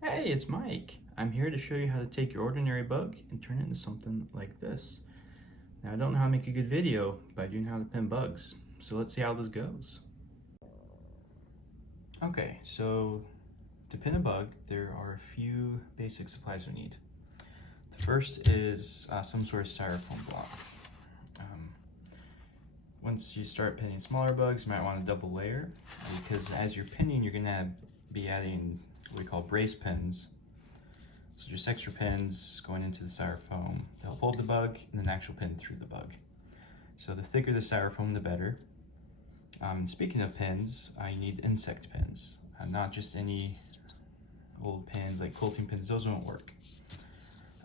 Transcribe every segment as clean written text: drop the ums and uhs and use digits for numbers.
Hey, it's Mike. I'm here to show you how to take your ordinary bug and turn it into something like this. Now, I don't know how to make a good video, but I do know how to pin bugs. So let's see how this goes. Okay, so to pin a bug, there are a few basic supplies we need. The first is some sort of styrofoam block. Once you start pinning smaller bugs, you might want to double layer because as you're pinning, you're going to be adding what we call brace pins. So just extra pins going into the styrofoam to help hold the bug and an actual pin through the bug. So the thicker the styrofoam, the better. Speaking of pins, I need insect pins, not just any old pins like quilting pins, those won't work.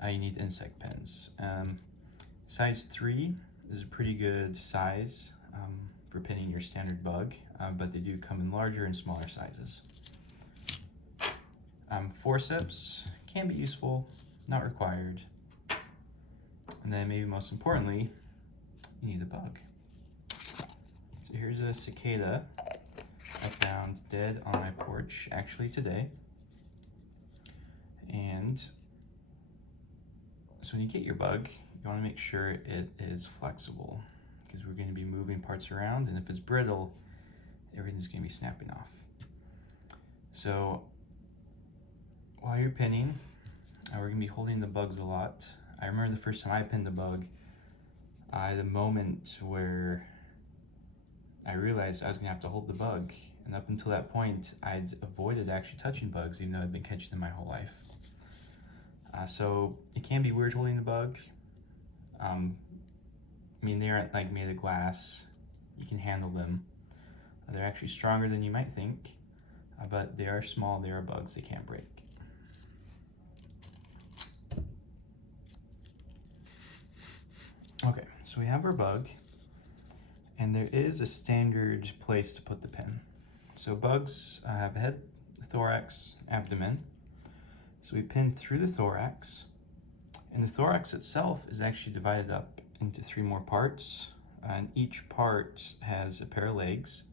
You need insect pins. Size 3 is a pretty good size for pinning your standard bug, but they do come in larger and smaller sizes. Forceps can be useful, not required. And then maybe most importantly, you need a bug. So here's a cicada I found dead on my porch actually today. And so when you get your bug, you want to make sure it is flexible because we're going to be moving parts around, and if it's brittle, everything's going to be snapping off. So while you're pinning, we're going to be holding the bugs a lot. I remember the first time I pinned a bug, I had a moment where I realized I was going to have to hold the bug, and up until that point, I'd avoided actually touching bugs, even though I'd been catching them my whole life. So it can be weird holding the bug. I mean, they aren't like made of glass. You can handle them. They're actually stronger than you might think, but they are small, they are bugs, they can't break. Okay, so we have our bug, and there is a standard place to put the pin. So bugs have a head, thorax, abdomen. So we pin through the thorax, and the thorax itself is actually divided up into 3 more parts, and each part has a pair of legs,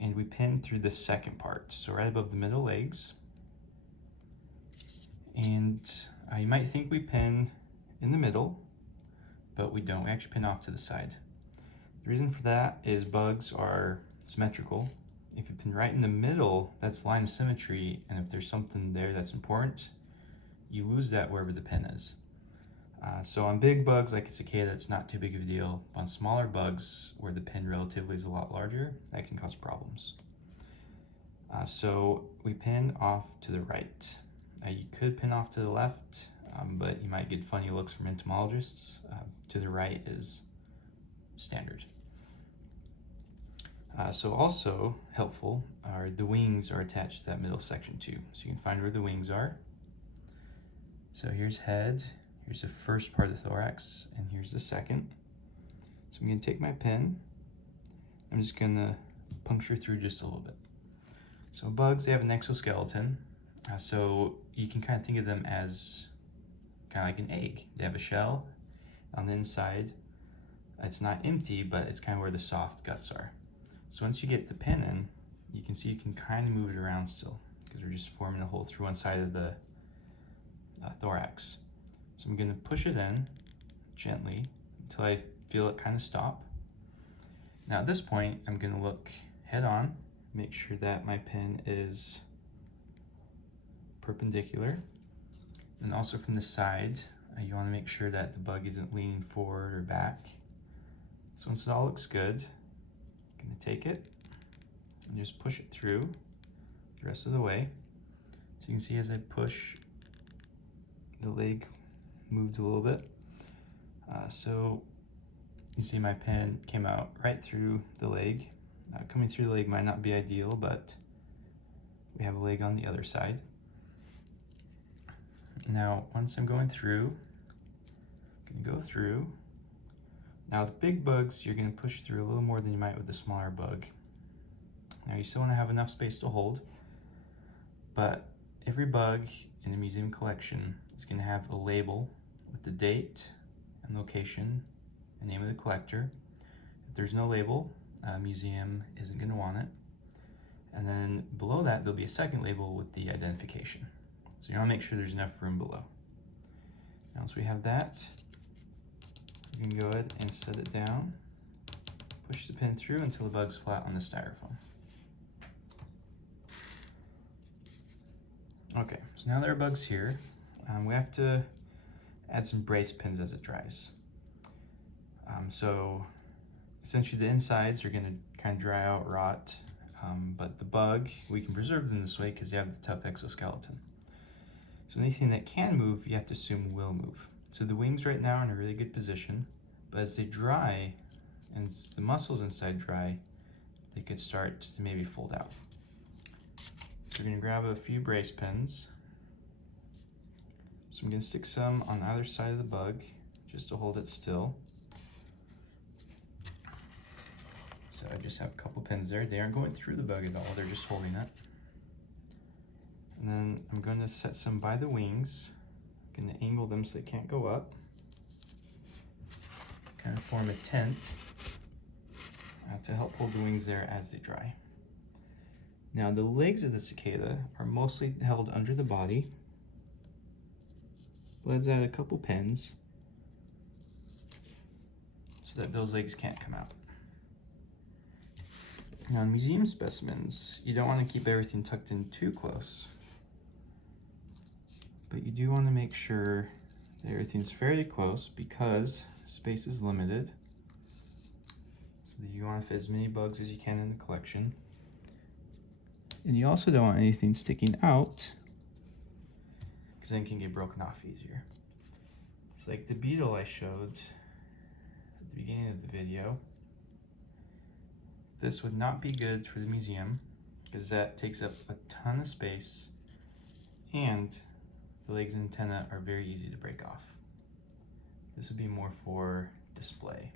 and we pin through the second part, so right above the middle legs. And you might think we pin in the middle, but we don't. We actually pin off to the side. The reason for that is bugs are symmetrical. If you pin right in the middle, that's line of symmetry, and if there's something there that's important, you lose that wherever the pin is. So on big bugs like a cicada, it's not too big of a deal. On smaller bugs, where the pin relatively is a lot larger, that can cause problems. So we pin off to the right. You could pin off to the left, but you might get funny looks from entomologists. To the right is standard. So also helpful are the wings are attached to that middle section too. So you can find where the wings are. So here's head, here's the first part of the thorax, and here's the second. So I'm going to take my pin. I'm just going to puncture through just a little bit. So bugs, they have an exoskeleton. So you can kind of think of them as kind of like an egg. They have a shell on the inside. It's not empty, but it's kind of where the soft guts are. So once you get the pin in, you can see you can kind of move it around still because we're just forming a hole through one side of the thorax. So I'm going to push it in gently until I feel it kind of stop. Now at this point, I'm going to look head on, make sure that my pin is perpendicular, and also from the side, you want to make sure that the bug isn't leaning forward or back. So once it all looks good, I'm going to take it and just push it through the rest of the way. So you can see as I push, the leg moved a little bit. So you see my pin came out right through the leg. Coming through the leg might not be ideal, but we have a leg on the other side. Now, once I'm going through, I'm gonna go through. Now with big bugs, you're gonna push through a little more than you might with a smaller bug. Now you still wanna have enough space to hold, but every bug in a museum collection is gonna have a label with the date and location and name of the collector. If there's no label, a museum isn't gonna want it. And then below that, there'll be a second label with the identification. So you want to make sure there's enough room below. Now, once we have that, we can go ahead and set it down, push the pin through until the bug's flat on the styrofoam. Okay, so now there are bugs here. We have to add some brace pins as it dries. So essentially the insides are going to kind of dry out, rot, but the bug, we can preserve them this way because they have the tough exoskeleton. So anything that can move, you have to assume will move. So the wings right now are in a really good position, but as they dry and the muscles inside dry, they could start to maybe fold out. So we're going to grab a few brace pins. So I'm going to stick some on either side of the bug just to hold it still. So I just have a couple pins there. They aren't going through the bug at all, they're just holding it. And then I'm going to set some by the wings. I'm going to angle them so they can't go up. Kind of form a tent to help hold the wings there as they dry. Now the legs of the cicada are mostly held under the body. Let's add a couple pins so that those legs can't come out. Now in museum specimens, you don't want to keep everything tucked in too close, but you do want to make sure that everything's fairly close because space is limited. So that you want to fit as many bugs as you can in the collection. And you also don't want anything sticking out because then it can get broken off easier. It's like the beetle I showed at the beginning of the video. This would not be good for the museum because that takes up a ton of space and the legs and antenna are very easy to break off. This would be more for display.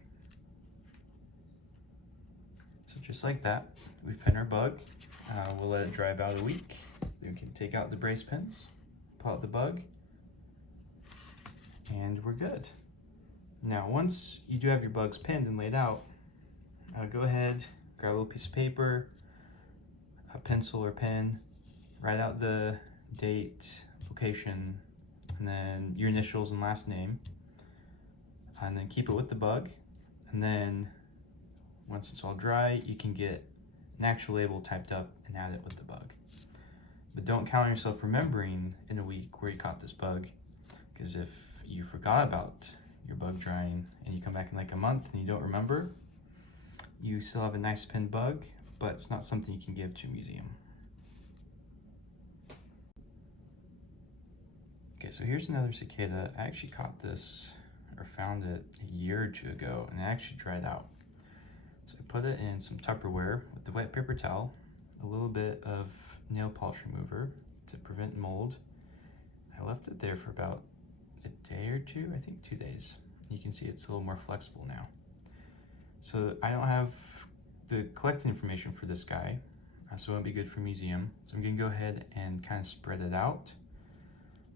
So just like that, we've pinned our bug. We'll let it dry about a week. Then we can take out the brace pins, pull out the bug, and we're good. Now, once you do have your bugs pinned and laid out, go ahead, grab a little piece of paper, a pencil or pen, write out the date, location, and then your initials and last name, and then keep it with the bug. And then once it's all dry, you can get an actual label typed up and add it with the bug. But don't count on yourself remembering in a week where you caught this bug, because if you forgot about your bug drying and you come back in like a month and you don't remember, you still have a nice pinned bug, but it's not something you can give to a museum. Okay, so here's another cicada. I actually caught this or found it a year or two ago and it actually dried out. So I put it in some Tupperware with the wet paper towel, a little bit of nail polish remover to prevent mold. I left it there for about a day or two, I think 2 days. You can see it's a little more flexible now. So I don't have the collecting information for this guy, so it won't be good for a museum. So I'm gonna go ahead and kind of spread it out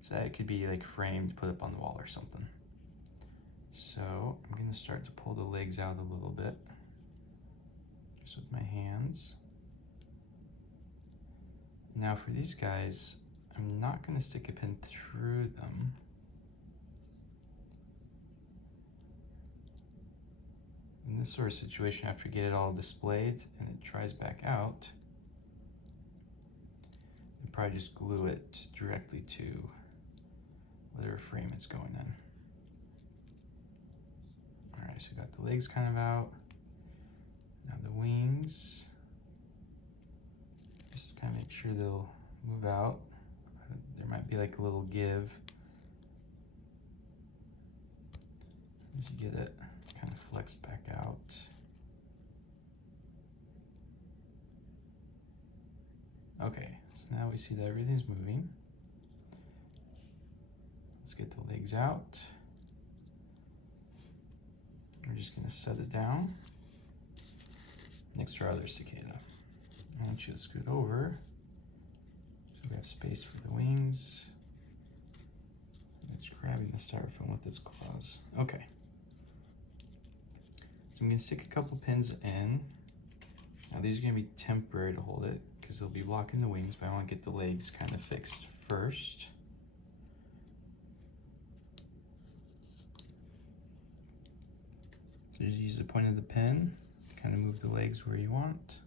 so that it could be like framed, put up on the wall or something. So I'm gonna start to pull the legs out a little bit, just with my hands. Now for these guys, I'm not gonna stick a pin through them. In this sort of situation, after you get it all displayed and it dries back out, you probably just glue it directly to whatever frame it's going in. All right, so we got the legs kind of out. Now the wings, just kind of make sure they'll move out. There might be like a little give as you get it kind of flexed back out. Okay, so now we see that everything's moving. Let's get the legs out. We're just gonna set it down next to our other cicada. I want you to scoot over so we have space for the wings. It's grabbing the styrofoam with its claws. Okay. So I'm gonna stick a couple pins in. Now these are gonna be temporary to hold it because because they'll be blocking the wings, but I want to get the legs kind of fixed first. So just use the point of the pen to kind of move the legs where you want.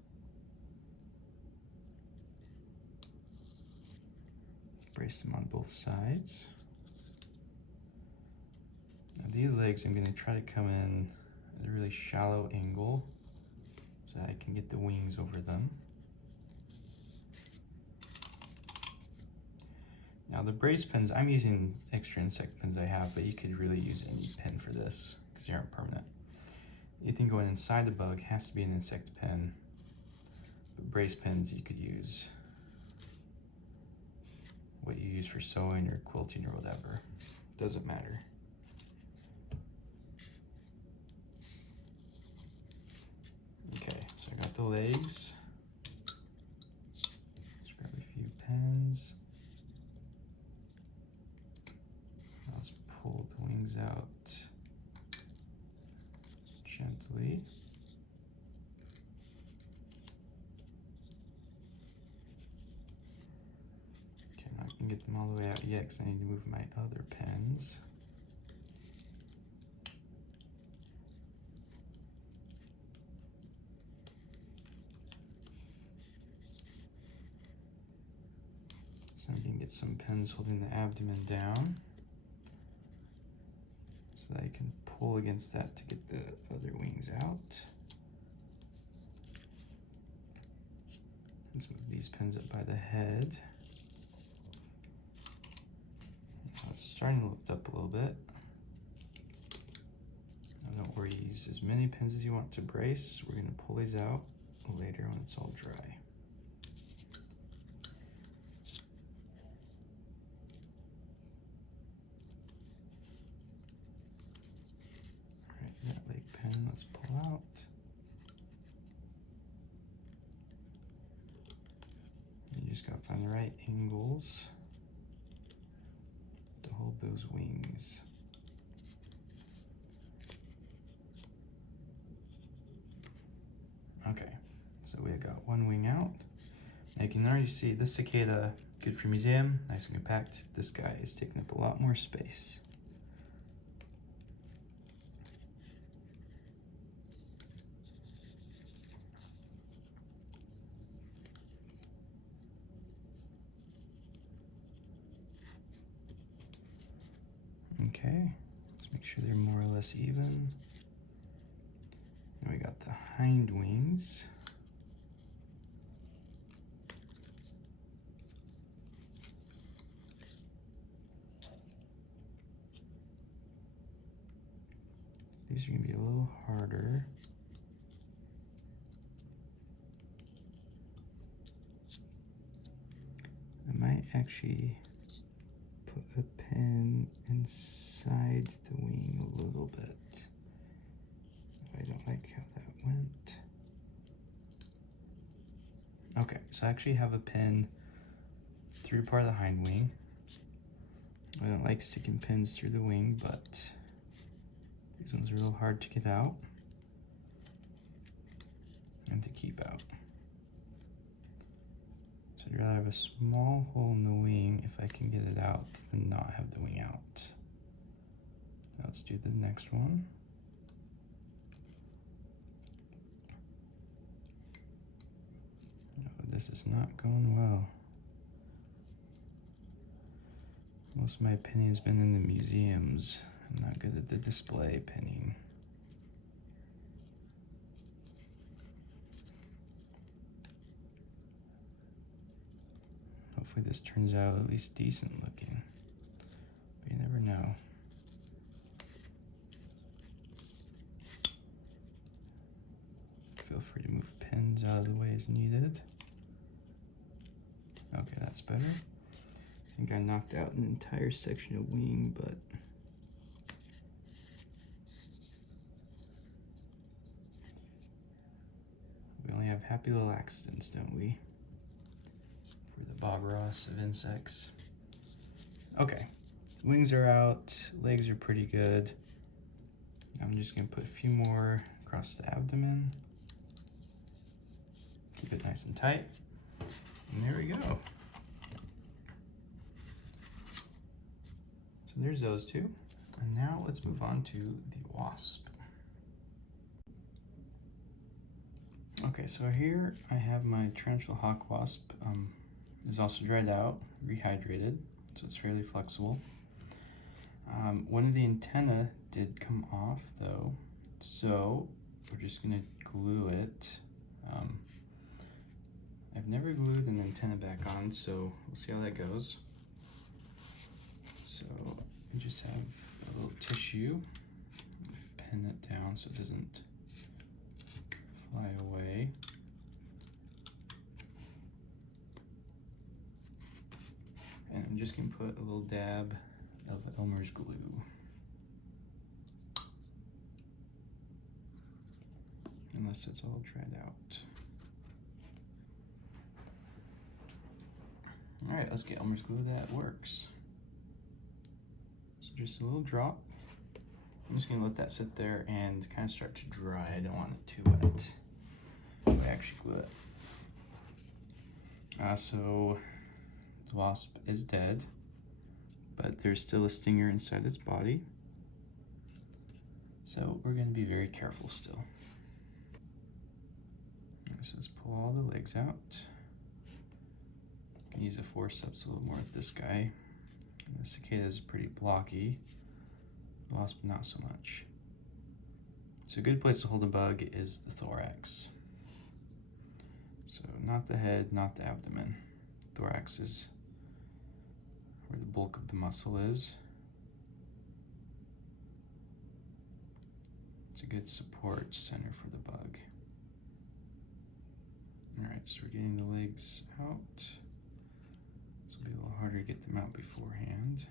Brace them on both sides. Now these legs I'm going to try to come in at a really shallow angle so I can get the wings over them. Now the brace pins, I'm using extra insect pins I have, but you could really use any pin for this because they aren't permanent. Anything going inside the bug has to be an insect pin, but brace pins you could use what you use for sewing or quilting or whatever. Doesn't matter. Okay, so I got the legs. Let's grab a few pins. Let's pull the wings out gently. Okay, I'm not gonna get them all the way out yet because I need to move my other pins. So I'm gonna get some pins holding the abdomen down so that I can pull against that to get the other wings out. Let's move these pins up by the head. Now it's starting to lift up a little bit. Now don't worry, use as many pins as you want to brace. We're gonna pull these out later when it's all dry. That leg pin, let's pull out. You just gotta find the right angles to hold those wings. Okay, so we got one wing out. Now you can already see this cicada, good for museum, nice and compact. This guy is taking up a lot more space. Okay, let's make sure they're more or less even. Then we got the hind wings. These are gonna be a little harder. I might actually put a pin inside the wing a little bit. I don't like how that went. Okay, so I actually have a pin through part of the hind wing. I don't like sticking pins through the wing, but these ones are a little hard to get out and to keep out. So I'd rather have a small hole in the wing if I can get it out than not have the wing out. Now let's do the next one. Oh, this is not going well. Most of my pinning has been in the museums. I'm not good at the display pinning. Hopefully this turns out at least decent looking, but you never know. Feel free to move pins out of the way as needed. Okay, that's better. I think I knocked out an entire section of wing, but we only have happy little accidents, don't we? For the Bob Ross of insects. Okay, wings are out, legs are pretty good. I'm just gonna put a few more across the abdomen. Keep it nice and tight. And there we go. So there's those two. And now let's move on to the wasp. Okay, so here I have my tarantula hawk wasp. It's also dried out, rehydrated, so it's fairly flexible. One of the antennae did come off though, so we're just gonna glue it. I've never glued an antenna back on, so we'll see how that goes. So I just have a little tissue, pin it down so it doesn't fly away. And I'm just gonna put a little dab of Elmer's glue. Unless it's all dried out. All right, let's get Elmer's glue that works. So just a little drop. I'm just gonna let that sit there and kind of start to dry. I don't want it too wet. I actually glue it. So the wasp is dead, but there's still a stinger inside its body. So we're gonna be very careful still. So let's pull all the legs out. I can use a forceps a little more with this guy. The cicada is pretty blocky. The wasp, not so much. So a good place to hold a bug is the thorax. So not the head, not the abdomen. Thorax is where the bulk of the muscle is. It's a good support center for the bug. All right, so we're getting the legs out. This will be a little harder to get them out beforehand.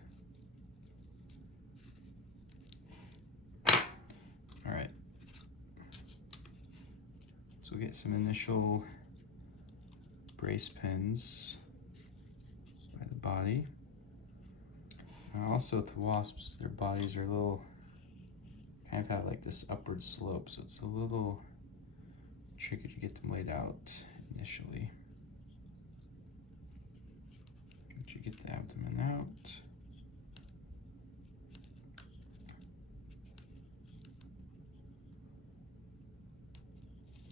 All right. So we'll get some initial brace pins by the body. Also with the wasps, their bodies are a little, kind of have like this upward slope, so it's a little tricky to get them laid out initially. Once you get the abdomen out,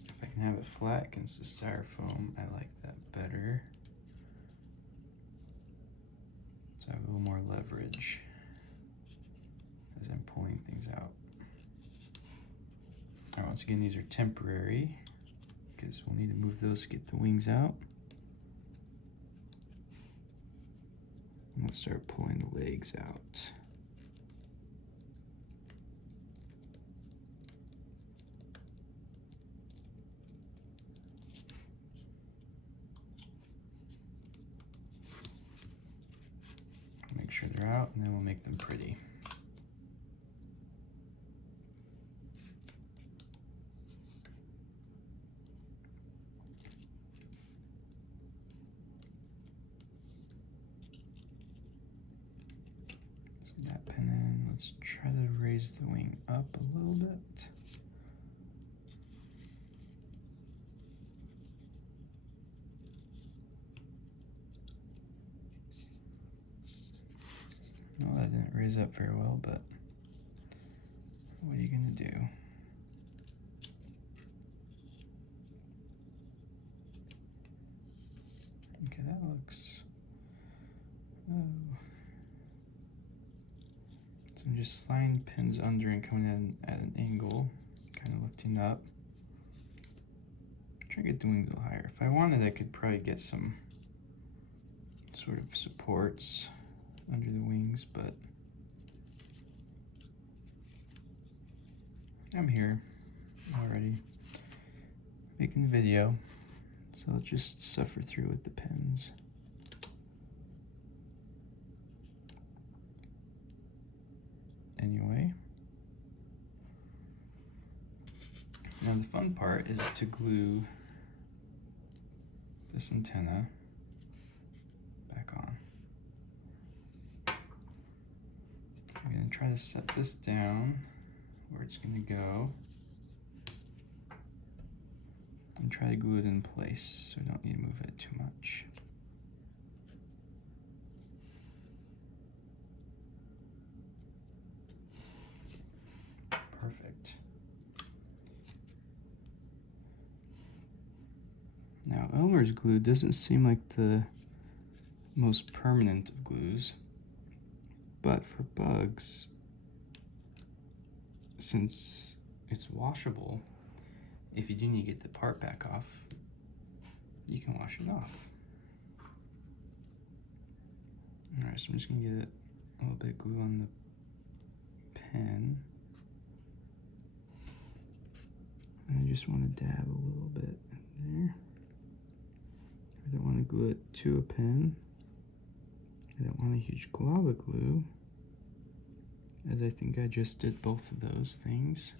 if I can have it flat against the styrofoam, I like that better. So I have a little more leverage as I'm pulling things out. All right, once again, these are temporary because we'll need to move those to get the wings out. And let's start pulling the legs out. Make sure they're out, and then we'll make them pretty. That pin in. Let's try to raise the wing up a little bit. Well, that didn't raise up very well, but what are you gonna do? Okay, that looks, oh. So I'm just sliding pins under and coming in at an angle, kind of lifting up. Try to get the wings a little higher. If I wanted, I could probably get some sort of supports under the wings, but I'm here already making the video, so I'll just suffer through with the pins. Anyway, now the fun part is to glue this antenna back on. I'm going to try to set this down where it's going to go and try to glue it in place so I don't need to move it too much. Now, Elmer's glue doesn't seem like the most permanent of glues, but for bugs, since it's washable, if you do need to get the part back off, you can wash it off. Alright, so I'm just gonna get a little bit of glue on the pen. And I just want to dab a little bit in there. I don't want to glue it to a pen. I don't want a huge glob of glue, as I think I just did both of those things.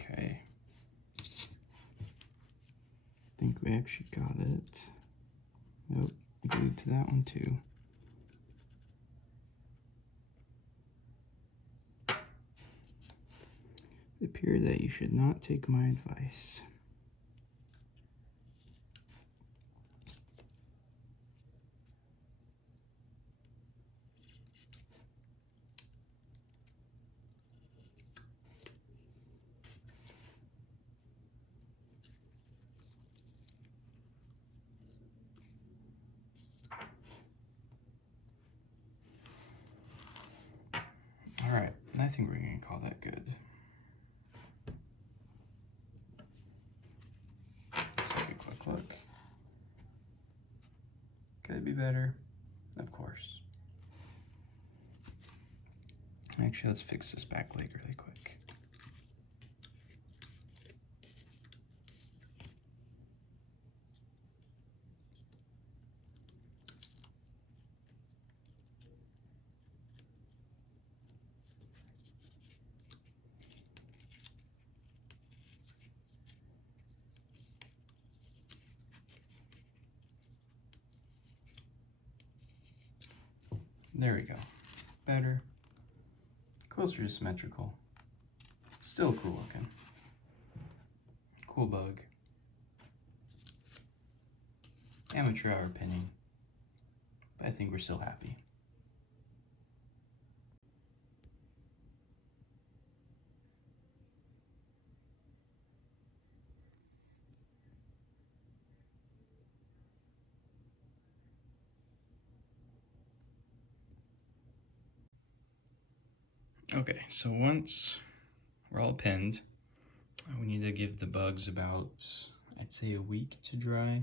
Okay. I think we actually got it. Nope, glued to that one too. It appears that you should not take my advice. All right, I think we're gonna call that good. Let's take a quick look. Could it be better? Of course. Actually, let's fix this back leg really quick. There we go. Better. Closer to symmetrical. Still cool looking. Cool bug. Amateur hour pinning. But I think we're still happy. Okay, so once we're all pinned, we need to give the bugs about, I'd say, a week to dry.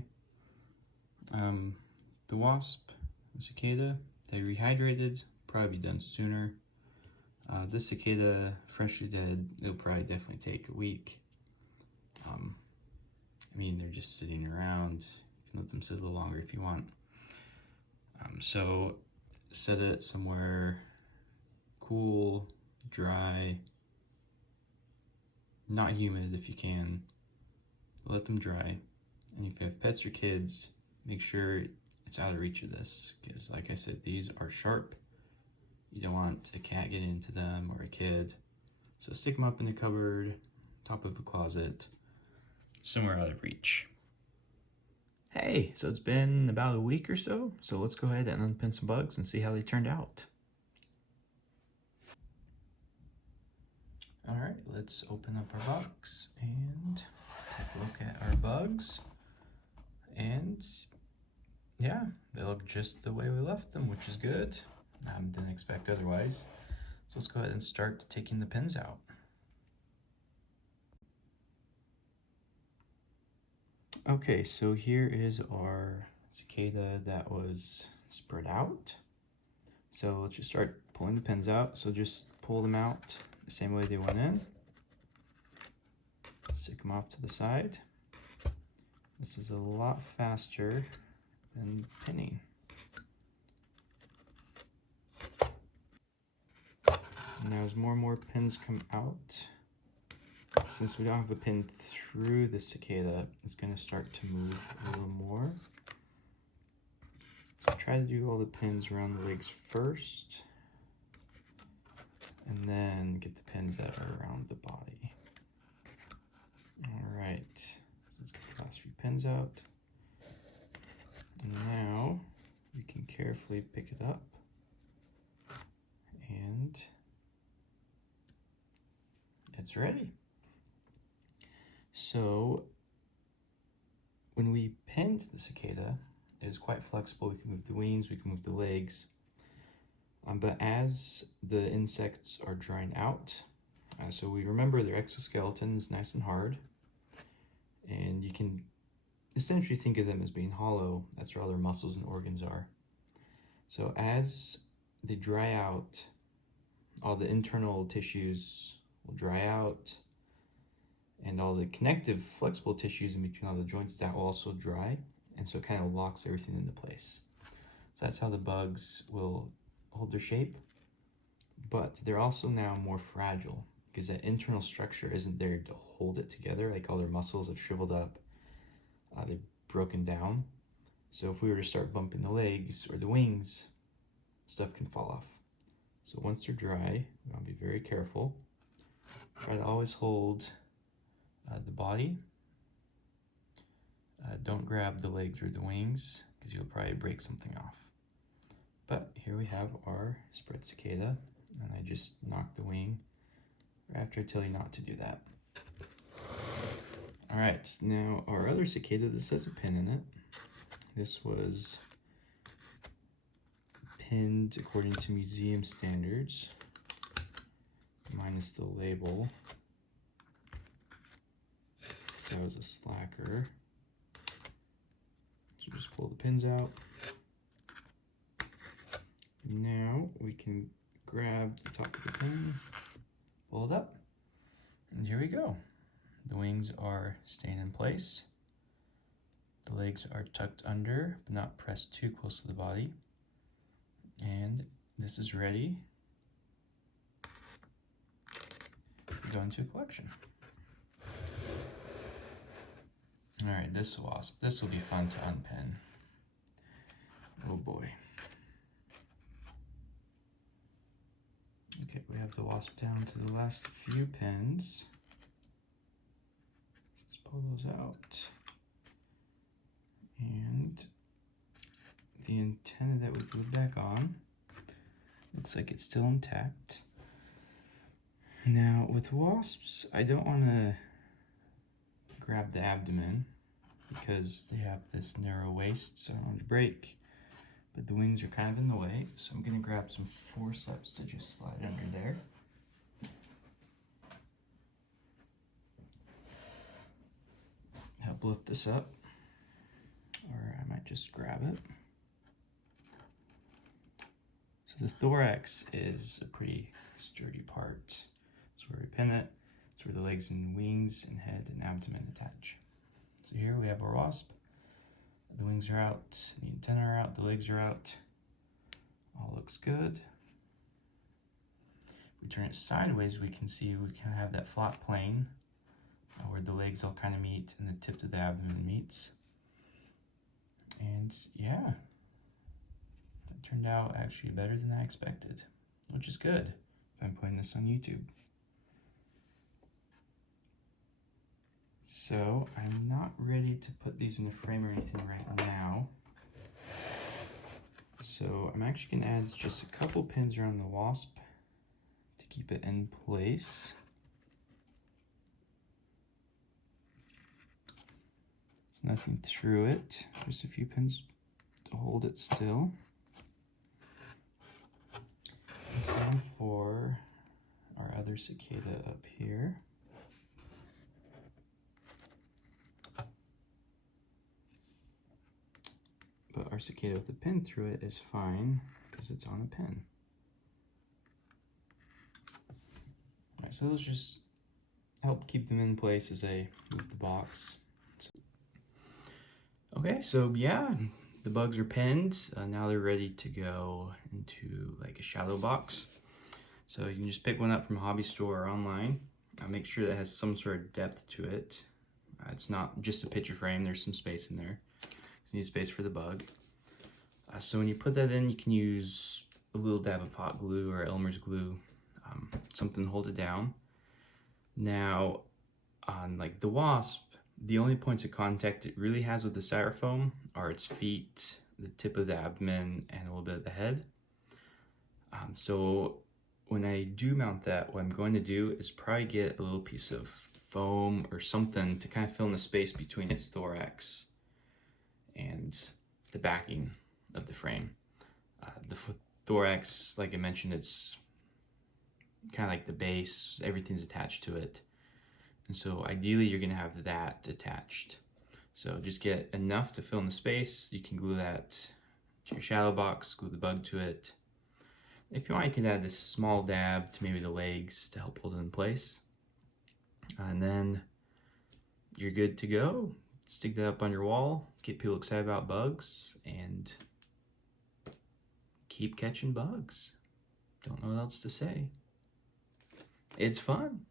The wasp, the cicada, they rehydrated, probably be done sooner. The cicada, freshly dead, it'll probably definitely take a week. I mean, they're just sitting around. You can let them sit a little longer if you want. So set it somewhere cool, dry, not humid if you can. Let them dry. And if you have pets or kids, make sure it's out of reach of this, because like I said, these are sharp. You don't want a cat getting into them or a kid. So stick them up in the cupboard, top of a closet, somewhere out of reach. Hey, so it's been about a week or so let's go ahead and unpin some bugs and see how they turned out. All right, let's open up our box and take a look at our bugs. And yeah, they look just the way we left them, which is good. Didn't expect otherwise. So let's go ahead and start taking the pins out. Okay, so here is our cicada that was spread out. So let's just start pulling the pins out. So just pull them out the same way they went in. Stick them off to the side. This is a lot faster than pinning. Now as more and more pins come out, since we don't have a pin through the cicada, it's going to start to move a little more. So try to do all the pins around the legs first, and then get the pins that are around the body. All right, so Let's get the last few pins out. And now we can carefully pick it up and it's ready. So when we pinned the cicada, it was quite flexible. We can move the wings, we can move the legs. But as the insects are drying out, so we remember their exoskeleton is nice and hard, and you can essentially think of them as being hollow. That's where all their muscles and organs are. So as they dry out, all the internal tissues will dry out, and all the connective flexible tissues in between all the joints, that will also dry, and so it kind of locks everything into place. So that's how the bugs will hold their shape, but they're also now more fragile because that internal structure isn't there to hold it together. Like all their muscles have shriveled up, they've broken down. So if we were to start bumping the legs or the wings, stuff can fall off. So once they're dry, we want to be very careful. Try to always hold the body. Don't grab the legs or the wings because you'll probably break something off. But here we have our spread cicada, and I just knocked the wing right after I tell you not to do that. All right, now our other cicada, this has a pin in it. This was pinned according to museum standards, minus the label. So it was a slacker. So just pull the pins out. Now we can grab the top of the pin, pull it up, and here we go. The wings are staying in place. The legs are tucked under, but not pressed too close to the body. And this is ready to go into a collection. All right, this wasp, this will be fun to unpin. Oh boy. Okay, we have the wasp down to the last few pins. Let's pull those out. And the antenna that we glued back on looks like it's still intact. Now with wasps, I don't want to grab the abdomen because they have this narrow waist, so I don't want to break. But the wings are kind of in the way, so I'm going to grab some forceps to just slide under there. Help lift this up, or I might just grab it. So the thorax is a pretty sturdy part. That's where we pin it. It's where the legs and wings and head and abdomen attach. So here we have our wasp. The wings are out, the antennae are out, the legs are out. All looks good. If we turn it sideways, we can see we can have that flat plane where the legs all kind of meet and the tip of the abdomen meets. And yeah, that turned out actually better than I expected, which is good if I'm putting this on YouTube. So I'm not ready to put these in a frame or anything right now. So I'm actually gonna add just a couple pins around the wasp to keep it in place. There's nothing through it, just a few pins to hold it still. And same for our other cicada up here. But our cicada with a pin through it is fine because it's on a pin. Alright, so those just help keep them in place as I move the box. Okay, so yeah, the bugs are pinned. Now they're ready to go into like a shadow box. So you can just pick one up from a hobby store or online. Make sure that it has some sort of depth to it. It's not just a picture frame, there's some space in there. You need space for the bug. So when you put that in, you can use a little dab of hot glue or Elmer's glue, something to hold it down. Now, on like the wasp, The only points of contact it really has with the styrofoam are its feet, the tip of the abdomen, and a little bit of the head. So when I do mount that, what I'm going to do is probably get a little piece of foam or something to kind of fill in the space between its thorax and the backing of the frame. The thorax, like I mentioned, it's kind of like the base, everything's attached to it. And so ideally you're gonna have that attached. So just get enough to fill in the space. You can glue that to your shadow box, glue the bug to it. If you want, you can add this small dab to maybe the legs to help hold it in place. And then you're good to go. Stick that up on your wall, get people excited about bugs, and keep catching bugs. Don't know what else to say. It's fun.